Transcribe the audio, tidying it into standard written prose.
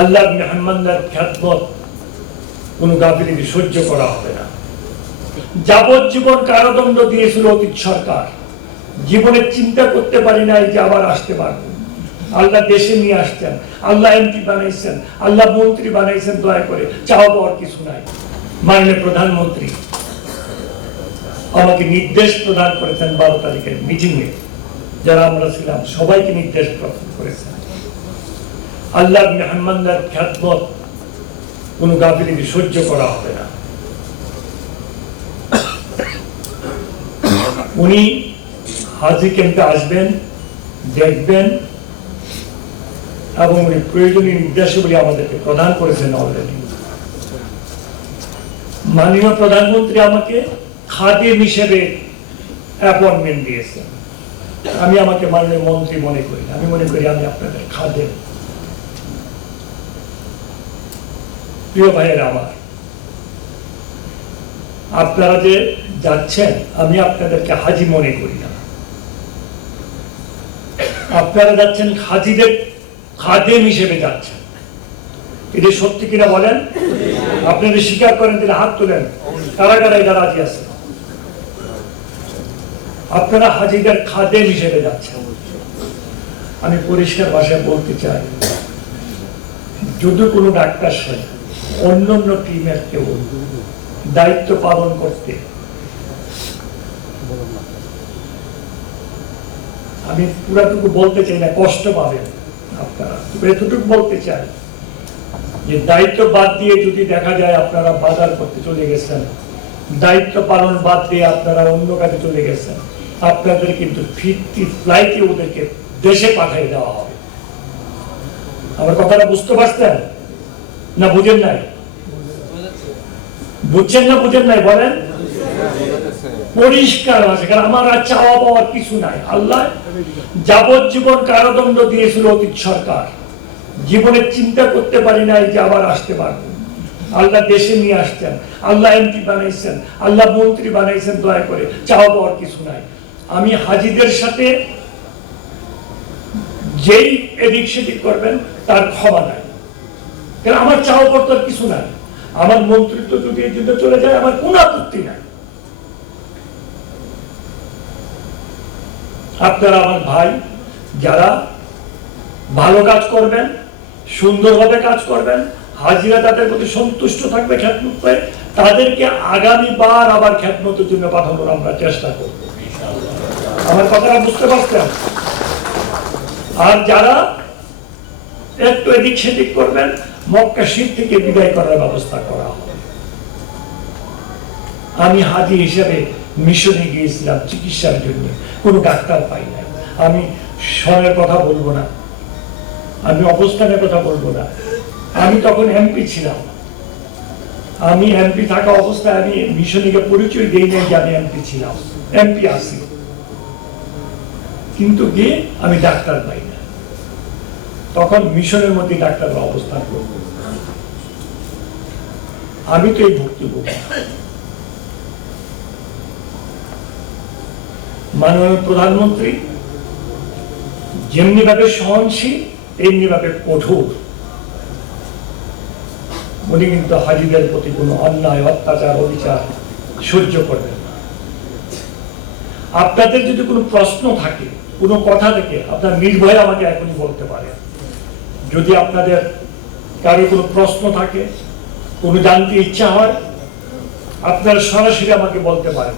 আল্লাহ মেহমানদার খ্যাতমত কোনো গাফিলতি সহ্য করা হবে না। যাবজ্জীবন কারাদণ্ড দিয়েছিল অতীত সরকার, জীবনে চিন্তা করতে পারি নাই যে আবার আসতে পারবো। আল্লাহ দেশে নিয়ে আসছেন, আল্লাহ এমপি বানাইছেন, আল্লাহ মন্ত্রী বানাইছেন, দয়া করে চাওয়া পাওয়ার কিছু নাই। মাননীয় প্রধানমন্ত্রী আমাকে নির্দেশ প্রদান করেছেন 12 তারিখের মিটিংয়ে, যারা আমরা ছিলাম সবাইকে নির্দেশ প্রদান করেছেন, আল্লাহ মেহমানদার খ্যাতমত কোনো গাফিলতি সহ্য করা হবে না। উনি হাজি ক্যাম্পে আসবেন, দেখবেন এবং উনি প্রয়োজনীয় নির্দেশাবলী আমাদেরকে প্রদান করেছেন অলরেডি। মাননীয় প্রধানমন্ত্রী আমাকে খাদেম হিসেবে অ্যাপয়েন্টমেন্ট দিয়েছেন। আমি আমাকে মাননীয় মন্ত্রী মনে করি, আমি মনে করি আমি আপনাদের খাদেম। প্রিয় ভাইয়েরা আমার, আপনারা যে যাচ্ছেন আমি আপনাদেরকে হাজি মনে করি না, আপনারা যাচ্ছেন হাজিদের খাদেম হিসেবে যাচ্ছেন। এটা সত্যি কিনা বলেন? আপনারা স্বীকার করেন তাহলে হাত তোলেন, কারা কারা এটা রাজি আছে? আপনারা হাজিদের খাদেম হিসেবে যাচ্ছেন। আমি পরিষ্কার ভাষায় বলতে চাই, যদি কোনো ডাক্তার সাহেব অন্য টিমের কেউ দায়িত্ব পালন করতে, আমি পুরাটুকু বলতে চাই না, কষ্ট পাবেন আপনারা, এতটুকু বলতে চাই যে দায়িত্ব বাদ দিয়ে যদি দেখা যায় আপনারা বাজার করতে চলে গেছেন, দায়িত্ব পালন বাদ দিয়ে আপনারা অন্য কাজে চলে গেছেন, আপনাদের কিন্তু ফিরতি ফ্লাইটে ওদেরকে দেশে পাঠিয়ে দেওয়া হবে। আমার কথাটা বুঝতে পারছেন না? বুঝেন নাই? বুঝছেন না বুঝেন নাই বলেন? পরিষ্কার আছে, কারণ আমার আর চাওয়া পাওয়ার কিছু নাই। আল্লাহ যাবজ্জীবন কারাদণ্ড দিয়েছিল অতীত সরকার, জীবনে চিন্তা করতে পারি নাই যে আবার আসতে পারবো। আল্লাহ দেশে নিয়ে আসছেন, আল্লাহ এমপি বানাইছেন, আল্লাহ মন্ত্রী বানাইছেন, দয়া করে চাওয়া পাওয়ার কিছু নাই। আমি হাজিদের সাথে যেই এদিক সেদিক করবেন তার ক্ষমা নাই, কারণ আমার চাওয়া পাওয়ার তো কিছু নাই। আমার মন্ত্রিত্ব যদি এই যুদ্ধে চলে যায় আমার কোনো আপত্তি নাই। আপনারা আমার ভাই, যারা ভালো কাজ করবেন, সুন্দরভাবে কাজ করবেন, হাজিরা তাদের প্রতি সন্তুষ্ট থাকবে খেদমত করে, তাদেরকে আগামীবার আবার খেদমতের জন্য পাঠানোর আমরা চেষ্টা করব। আমার কথাটা বুঝতে পারছেন? আর যারা একটু এদিক সেদিক করবেন, মক্কা শরীফ থেকে বিদায় করার ব্যবস্থা করা হবে। আমি হাজি হিসেবে মিশনে গিয়েছিলাম চিকিৎসার জন্য, কোনো ডাক্তার পাই নাই। আমি স্বরের কথা বলবো না, আমি অবস্থানের কথা বলবো না। আমি তখন এমপি ছিলাম, আমি এমপি থাকা অবস্থায় আমি মিশনীকে পরিচয় দিই নাই যে আমি এমপি ছিলাম, এমপি আছি, কিন্তু গিয়ে আমি ডাক্তার পাই না। তখন মিশনের মধ্যে ডাক্তাররা অবস্থান করব, আমি তো এই ভুক্তভোগী। মাননীয় প্রধানমন্ত্রী যেমনি ভাবে সহনশীল, এমনি ভাবে কঠোর। উনি কিন্তু হাজিদের প্রতি কোনো অন্যায়, অত্যাচার, অবিচার সহ্য করবেন না। আপনাদের যদি কোনো প্রশ্ন থাকে, কোনো কথা থেকে, আপনার নির্ভয়ে আমাকে এখনই বলতে পারেন। যদি আপনাদের কারো কোনো প্রশ্ন থাকে, কোনো জানতে ইচ্ছা হয়, আপনারা সরাসরি আমাকে বলতে পারেন।